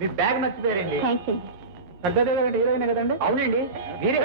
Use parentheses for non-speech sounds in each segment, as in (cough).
మీ bag మర్చిపోయారండి. Sarita Devi గారు heroine కదండి? అవునండి. మీరే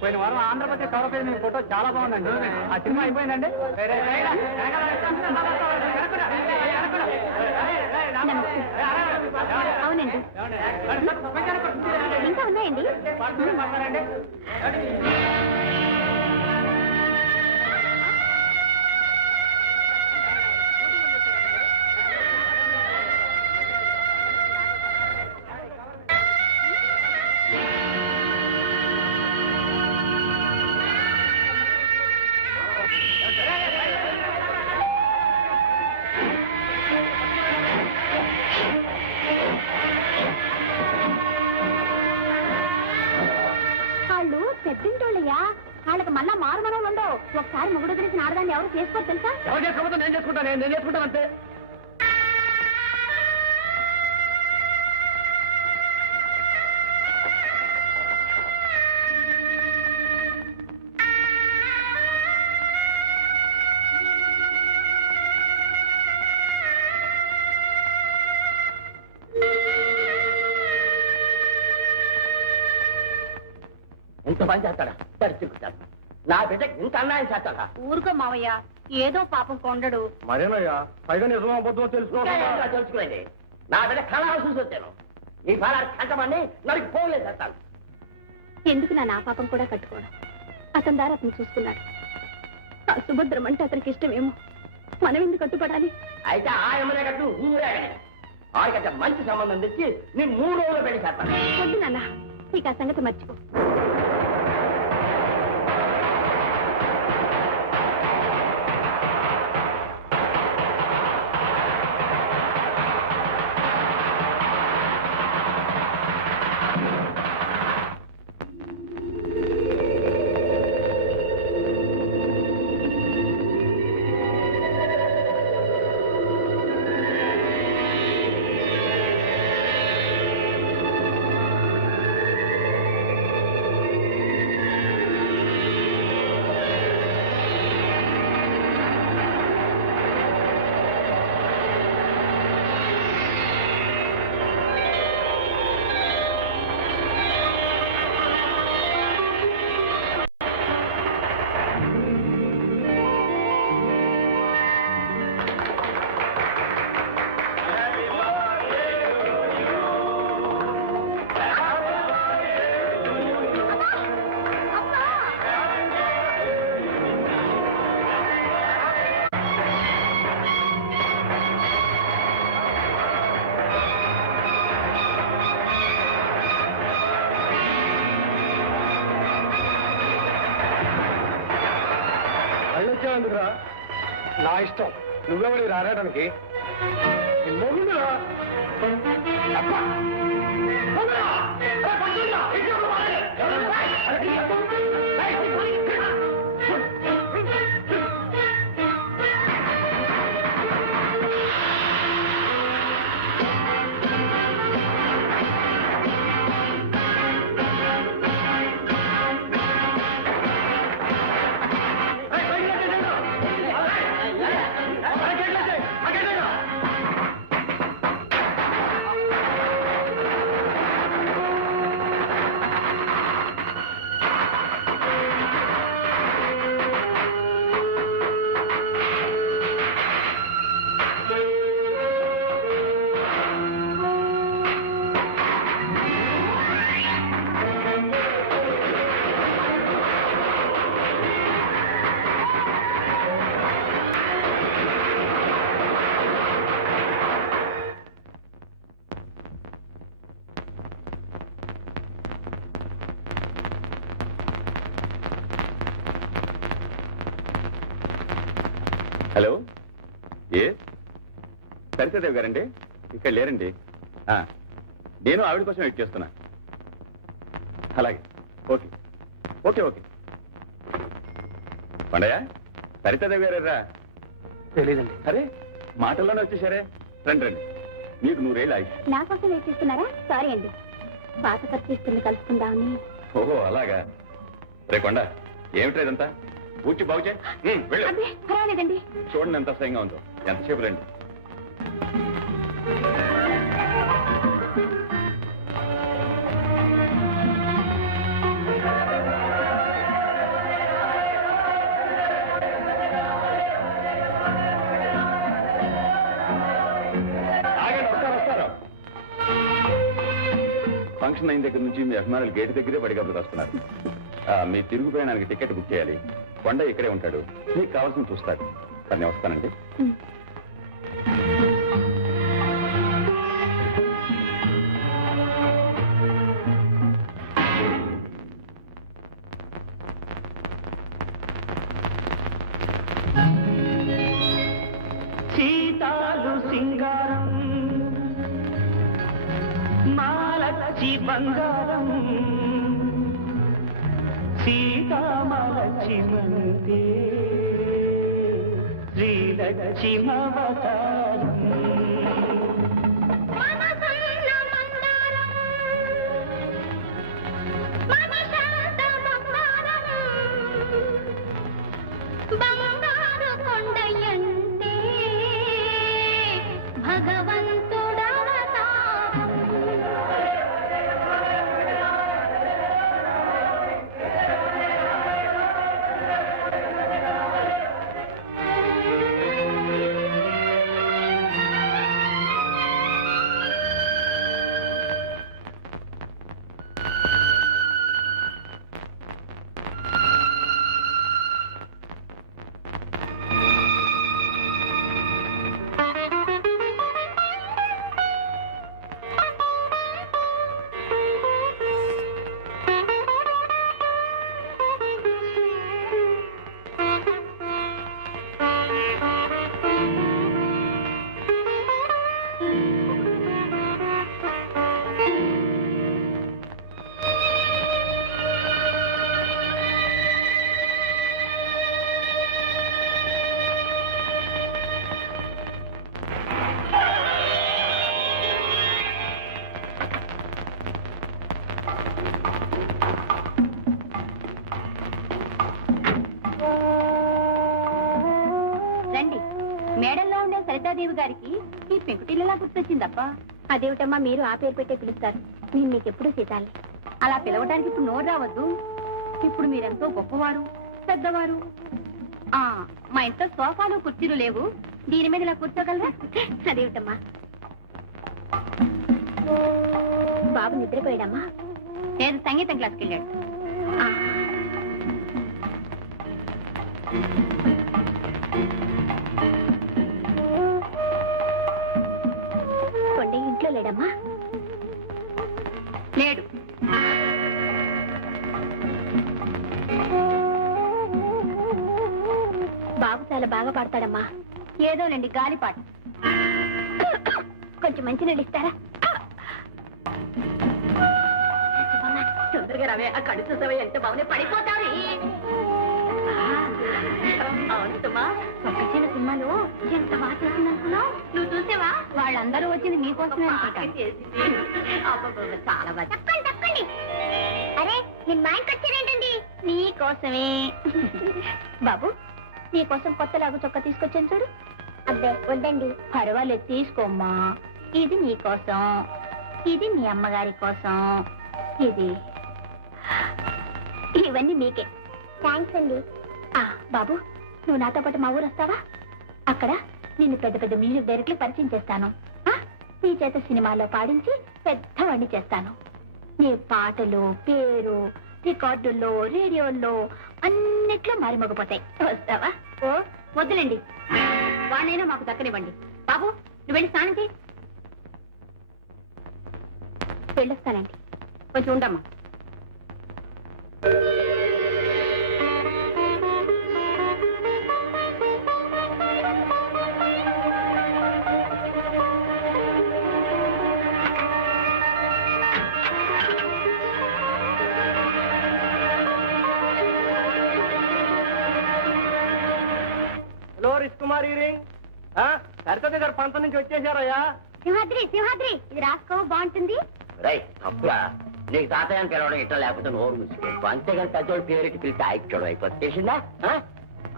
పోయిన వారం ఆంధ్రప్రదేశ్ కవర్ పేజ్ మీ ఫోటో చాలా బాగుందండి. ఆ సినిమా అయిపోయిందండి? అవునండి. ఇంకా ఉన్నాయండి? నేను చేసుకుంటాను నేను చేసుకుంటాను అంతే. ఇంత పని చేస్తాడా? పరిస్థితి నా బిడ్డకి ఇంత అన్యాయం చేస్తాడా? ఊరుకో మావయ్య. ఏదో పాపం కొండడు. మరేనయ్యా? పైగా నిజమో అబద్ధమో తెలుసుకోవాలి తెలుసుకోండి. నా బిడ్డ కళ చూసి వచ్చాను ఈ ఫలాన్ని కంటమని నరికి పోలే చేస్తాను. ఎందుకు నా నా పాపం కూడా కట్టుకోవడం అతని దారి అతను చూసుకున్నాడు. ఆ సుభద్రం అంటే అతనికి ఇష్టమేమో. మనం ఎందుకు కట్టుపడాలి అయితే ఆ ఎమ్మనే కట్టు ఊరే మంచి సంబంధం తెచ్చి నీ మూడు రోజులు పెళ్ళి చేస్తాను. వద్దు నాన్న. నీకు ఆ సంగతి మర్చిపో. ఎందుకురా నా ఇష్టం. నువ్వెవడి రారాడానికి మొగుడురా. అబ్బా! హలో. ఏ? సరితాదేవి గారండి? ఇక్కడ లేరండి. ఆ, నేను ఆవిడ కోసం వెయిట్ చేస్తున్నా. అలాగే. ఓకే. Okay okay. పండయా సరితాదేవి గారా తెలీదండి. అరే మాటల్లోనే వచ్చేసారే. రండి రండి. మీకు నూరేళ్ళు ఆగి నా కోసం వెయిట్ చేస్తున్నారా? సారీ అండి. పాత పరిస్థితుల్ని కలుసుకుందామని. ఓహో అలాగా. రే కొండ ఏమిట్రా ఇదంతా? పూర్తి బాగు చేయి. ఉమ్, వెళ్ళు. అబ్బే పర్వాలేదండి. చూడండి ఎంత అసహ్యంగా ఉందో. ఎంతసేపు రండి. ఆగండి, వస్తారు, వస్తారు. ఫంక్షన్ అయిన దగ్గర నుంచి మీ అభిమానులు గేట్ దగ్గరే బడిగబ్బలు వస్తున్నారు. ఆ, మీ తిరుగు ప్రయాణానికి టికెట్ బుక్ చేయాలి. కొండ ఇక్కడే ఉంటాడు. మీకు కావాల్సింది చూస్తాడు సరే వస్తానండి. సీతామలచ్చి మంతే ఈ పెంకుటిల్లలా గుర్తొచ్చిందప్ప. అదేమిటమ్మా మీరు ఆ పేరు పెట్టే పిలుస్తారు? నేను మీకు ఎప్పుడు సీతాలి. అలా పిలవడానికి ఇప్పుడు నోరు రావద్దు. ఇప్పుడు మీరెంతో గొప్పవారు పెద్దవారు. ఆ మా ఇంట్లో సోఫాలు కుర్చీలు లేవు. దీని మీద ఇలా కూర్చోగలరా? అదేమిటమ్మా? బాబు నిద్రపోయాడమ్మా. లేదు సంగీతం క్లాస్కి వెళ్ళాడు. బాగా పాడతాడమ్మా ఏదోనండి గాలిపాట కొంచెం మంచి నీళ్ళు ఇస్తారా? తొందరగా రావే ఆ కడు చూసావే ఎంత బాగున్నాయి. పడిపోతావి. అవును సుమా. పక్కచిన సినిమాలో ఎంత బాగా నువ్వు చూసావా? వాళ్ళందరూ వచ్చింది నీకోసమే చాలా బాగా తప్పండి తప్పండి. అరే నేను మా ఇంటికి నీకోసమే బాబు నీకోసం కొత్త లాగు చొక్క తీసుకొచ్చాను చూడు. అబ్బే వద్దండి. పర్వాలేదు తీసుకోమ్మా. ఇది నీకోసం ఇది మీ అమ్మగారి కోసం. ఇది. ఇవన్నీ మీకే. థ్యాంక్స్ అండి. ఆ, బాబు నువ్వు నాతో పాటు మా ఊరు వస్తావా? అక్కడ నిన్ను పెద్ద పెద్ద మ్యూజిక్ డైరెక్ట్లు పరిచయం చేస్తాను. నీ చేత సినిమాలో పాడించి పెద్దవాడిని చేస్తాను. నీ పాటలు పేరు రికార్డుల్లో రేడియోల్లో అన్నిట్లో మారిమోగిపోతాయి. వస్తావా? ఓ వద్దులేండి. వాణైనా మాకు దక్కనివ్వండి. బాబు నువ్వు వెళ్ళి స్నానం చేయి. వెళ్ళొస్తానండి. కొంచెం ఉండమ్మా. పంత నుంచి వచ్చేసారయ్యా సింహాద్రి సింహాద్రి ఇది రాసుకో బాగుంటుంది. రై తప్పురా. నీకు తాతయ్య అని పిలవడం ఇట్లా లేకపోతే నోరు మూసుకో. అంతేగాని పెద్దోడు పేరెట్టి పిలిచి ఆయిచ్చోడు అయిపోతుంది తెలిసిందా ఆ?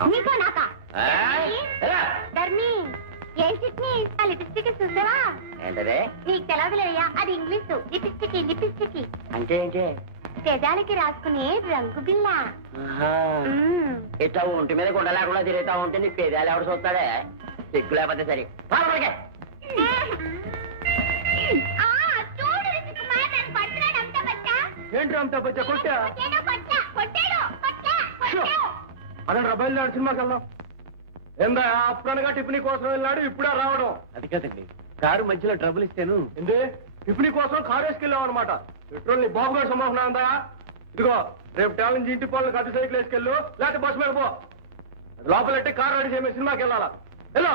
నీకో నాకా? ఆ? ఎలా? ధర్మి ఏం చిట్ని ఆ లిప్స్టిక్ చూసావా? ఏంటదే? నీకు తెలవదులేయ్యా అది ఇంగ్లీష్. లిప్స్టిక్ లిప్స్టిక్ అంటే ఏంటి? పెదాలకి రాసుకునే రంగు బిల్ల. ఇట్లా ఒంటి మీద గుండ లేకుండా తిరుగుతా ఉంటే నీ పేదాలు ఎవడు చూస్తాడే? సిగ్గు లేకపోతే సరే. ఏంటి అంత బచ్చ కొట్టా? కొట్టాడు, కొట్టా, కొట్టాడు, కొట్టా, కొట్టాడు. అక్కడ బయలుదేరి సినిమాకి వెళ్దాం. ఏందా అప్పుడనగా టిఫినీ కోసం వెళ్ళాడు ఇప్పుడే రావడం. అది కదండి. కారు మధ్యలో ట్రబుల్ ఇస్తాను. ఏంది? టిఫినీ కోసం కారు వేసుకెళ్ళాం అనమాట పెట్రోల్ నీ బాబు గారు సంభావన ఉందా? ఇదిగో రేపు టాలెంట్ ఇంటి పనులు కత్తి సైకిల్ వేసుకెళ్ళు లేకపోతే బస్సు మీద పో. లోపలెట్టి కారు రెడీ చేయమే సినిమాకి వెళ్ళాలా? వెళ్ళు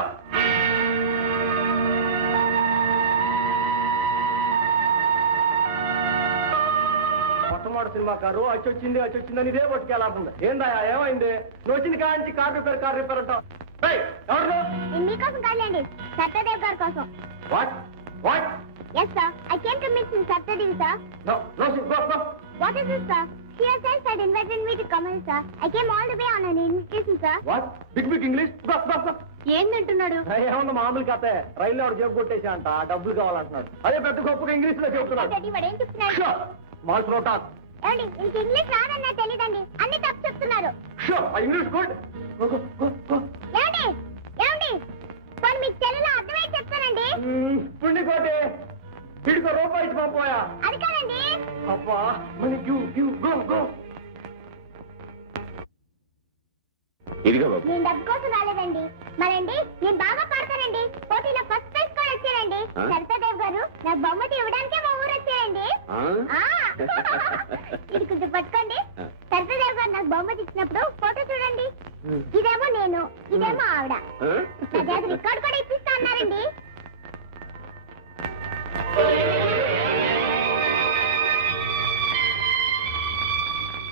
మొట్టమొదటి సినిమా కారు అచ్చి వచ్చింది అచ్చి వచ్చిందని ఇదే పట్టుకెళ్ళాల్సింది ఏందా ఏమైంది? నువ్వు వచ్చింది కాంచి కార్ రిపేర్ కార్ రిపేర్ అంటావు. ఎవరు మీకోసం కాదులేండి సత్యదేవ్ గారి కోసం. What what that invited me to come in, sir. I came all the way on an invitation, sir. English ఏందంటున్నాడు? ఏమన్నా మామూలు కథ. రైల్లో ఆవిడ జేబు కొట్టేసి అంట. డబ్బులు కావాలంటున్నాడు. అదే పెద్ద గొప్పగా ఇంగ్లీష్లో చెప్తున్నాడు. డాడీ వాడు ఏం చెప్తున్నాడు? స్మాల్ స్లో టాక్ ఏమండి ఇంక ఇంగ్లీష్ రాదన్నా తెలీదండి. అన్ని తప్పు చెప్తున్నారు. షో ఇంగ్లీష్ గుడ్ మీకు తెలుగులో అర్థమై చెప్తానండి. పుండి కోటి వీడికో రూపాయి పంపోయా అది కాదండి. అబ్బా క్యూ గో గో. ఇదిగో బాబు. నేను డబ్బు కోసం రాలేదండి. మరండి నేను బాగా పాడతానండి. పోటీలో ఫస్ట్ ప్రైజ్ కూడా వచ్చానండి. ఆ? సరితాదేవ్ గారు నాకు బహుమతి ఇవ్వడానికే మా ఊరు వచ్చారండి. ఆ? ఆ. (laughs) ఇది కొంచెం పట్టుకోండి. ఆ. సరితాదేవ్ గారు నాకు బహుమతి ఇచ్చినప్పుడు ఫోటో చూడండి. ఇదేమో నేను ఇదేమో ఆవిడ. ఆ? నా చేత రికార్డు కూడా ఇప్పిస్తా అన్నారండి.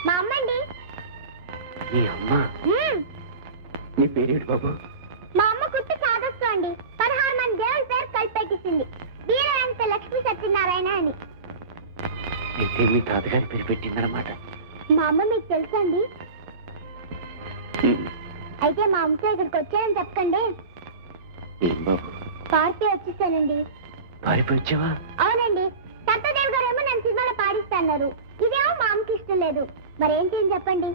మా అమ్మండి. నీ అమ్మ? మ్మ్. పేరేంటి బాబు. మా అమ్మ కుట్టు సాధస్తూ అండి. పదహారు మంది దేవుడి పేరు కలిపి పెట్టించింది వీరంత లక్ష్మీ సత్యనారాయణ అని. అయితే మీ తాతగారి పేరు పెట్టిందనమాట మా అమ్మ మీకు తెలుసా అండి? అయితే మా అమ్మతో ఇక్కడికి వచ్చానని చెప్పండి ఏం బాబు? పార్టీ వచ్చేసానండి. పారిపోయి వచ్చావా? అవునండి. సత్యదేవ్ గారు ఏమో నన్ను సినిమాలో పాడిస్తున్నారు. ఇదేమో మా అమ్మకి ఇష్టం లేదు. మరేం చేయని చెప్పండి?